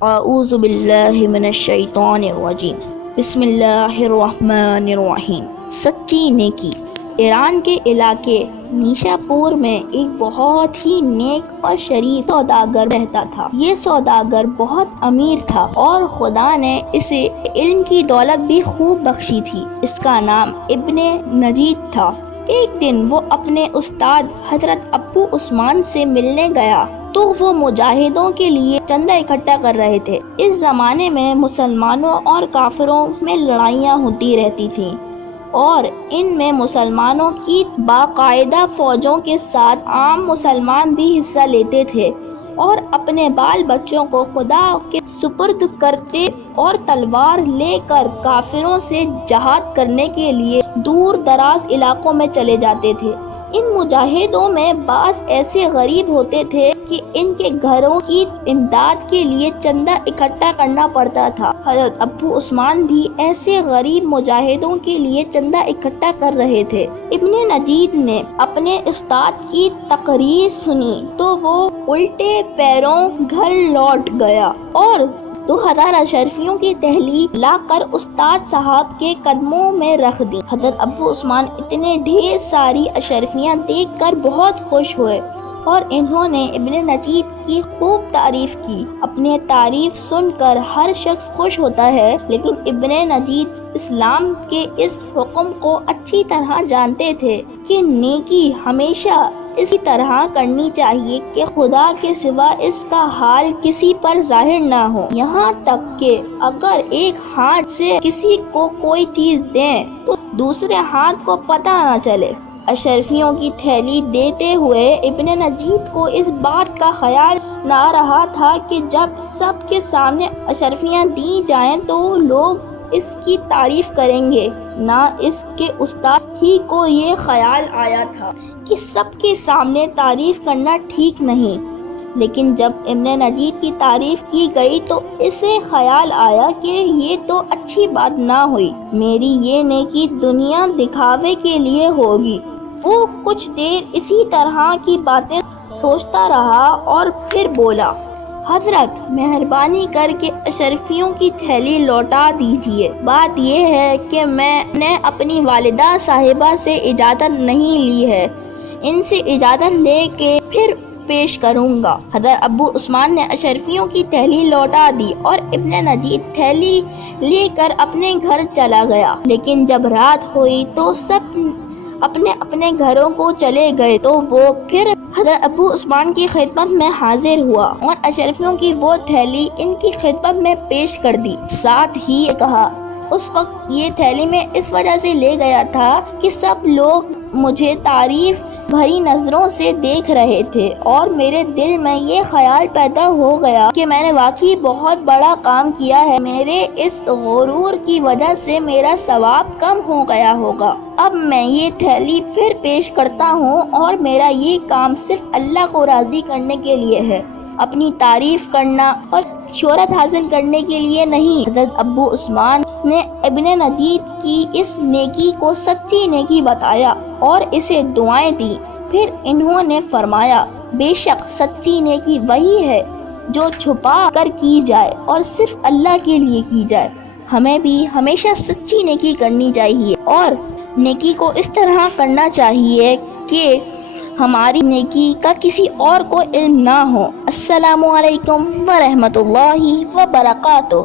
اعوذ باللہ من الشیطان الرجیم، بسم اللہ الرحمن الرحیم۔ سچی نیکی۔ ایران کے علاقے نیشا پور میں ایک بہت ہی نیک اور شریف سوداگر رہتا تھا۔ یہ سوداگر بہت امیر تھا اور خدا نے اسے علم کی دولت بھی خوب بخشی تھی۔ اس کا نام ابن نجید تھا۔ ایک دن وہ اپنے استاد حضرت ابو عثمان سے ملنے گیا تو وہ مجاہدوں کے لیے چندہ اکٹھا کر رہے تھے۔ اس زمانے میں مسلمانوں اور کافروں میں لڑائیاں ہوتی رہتی تھیں اور ان میں مسلمانوں کی باقاعدہ فوجوں کے ساتھ عام مسلمان بھی حصہ لیتے تھے اور اپنے بال بچوں کو خدا کے سپرد کرتے اور تلوار لے کر کافروں سے جہاد کرنے کے لیے دور دراز علاقوں میں چلے جاتے تھے۔ ان مجاہدوں میں بعض ایسے غریب ہوتے تھے کہ ان کے گھروں کی امداد کے لیے چندہ اکٹھا کرنا پڑتا تھا۔ حضرت ابو عثمان بھی ایسے غریب مجاہدوں کے لیے چندہ اکٹھا کر رہے تھے۔ ابن نجید نے اپنے استاد کی تقریر سنی تو وہ الٹے پیروں گھر لوٹ گیا اور 2000 اشرفیوں کی تحویل لا کر استاد صاحب کے قدموں میں رکھ دی۔ حضرت ابو عثمان اتنے ڈھیر ساری اشرفیاں دیکھ کر بہت خوش ہوئے اور انہوں نے ابن نجید کی خوب تعریف کی۔ اپنے تعریف سن کر ہر شخص خوش ہوتا ہے، لیکن ابن نجید اسلام کے اس حکم کو اچھی طرح جانتے تھے کہ نیکی ہمیشہ اسی طرح کرنی چاہیے کہ خدا کے سوا اس کا حال کسی پر ظاہر نہ ہو، یہاں تک کہ اگر ایک ہاتھ سے کسی کو کوئی چیز دیں تو دوسرے ہاتھ کو پتہ نہ چلے۔ اشرفیوں کی تھیلی دیتے ہوئے ابن نجید کو اس بات کا خیال نہ رہا تھا کہ جب سب کے سامنے اشرفیاں دی جائیں تو لوگ اس کی تعریف کریں گے۔ نہ اس کے استاد ہی کو یہ خیال آیا تھا کہ سب کے سامنے تعریف کرنا ٹھیک نہیں، لیکن جب ابن نجید کی تعریف کی گئی تو اسے خیال آیا کہ یہ تو اچھی بات نہ ہوئی، میری یہ نیکی دنیا دکھاوے کے لیے ہوگی۔ وہ کچھ دیر اسی طرح کی باتیں سوچتا رہا اور پھر بولا، حضرت مہربانی کر کے اشرفیوں کی تھیلی لوٹا دیجیے۔ بات یہ ہے کہ میں نے اپنی والدہ صاحبہ سے اجازت نہیں لی ہے، ان سے اجازت لے کے پھر پیش کروں گا۔ حضرت ابو عثمان نے اشرفیوں کی تھیلی لوٹا دی اور ابن نجید تھیلی لے کر اپنے گھر چلا گیا، لیکن جب رات ہوئی تو سب اپنے اپنے گھروں کو چلے گئے تو وہ پھر حضرت ابو عثمان کی خدمت میں حاضر ہوا اور اشرفیوں کی وہ تھیلی ان کی خدمت میں پیش کر دی۔ ساتھ ہی کہا، اس وقت یہ تھیلی میں اس وجہ سے لے گیا تھا کہ سب لوگ مجھے تعریف بھری نظروں سے دیکھ رہے تھے اور میرے دل میں یہ خیال پیدا ہو گیا کہ میں نے واقعی بہت بڑا کام کیا ہے، میرے اس غرور کی وجہ سے میرا ثواب کم ہو گیا ہوگا۔ اب میں یہ تھیلی پھر پیش کرتا ہوں اور میرا یہ کام صرف اللہ کو راضی کرنے کے لیے ہے، اپنی تعریف کرنا اور شہرت حاصل کرنے کے لیے نہیں۔ حضرت ابو عثمان نے ابن نجید کی اس نیکی کو سچی نیکی بتایا اور اسے دعائیں دی۔ پھر انہوں نے فرمایا، بے شک سچی نیکی وہی ہے جو چھپا کر کی جائے اور صرف اللہ کے لیے کی جائے۔ ہمیں بھی ہمیشہ سچی نیکی کرنی چاہیے اور نیکی کو اس طرح کرنا چاہیے کہ ہماری نیکی کا کسی اور کو علم نہ ہو۔ السلام علیکم ورحمۃ اللہ وبرکاتہ۔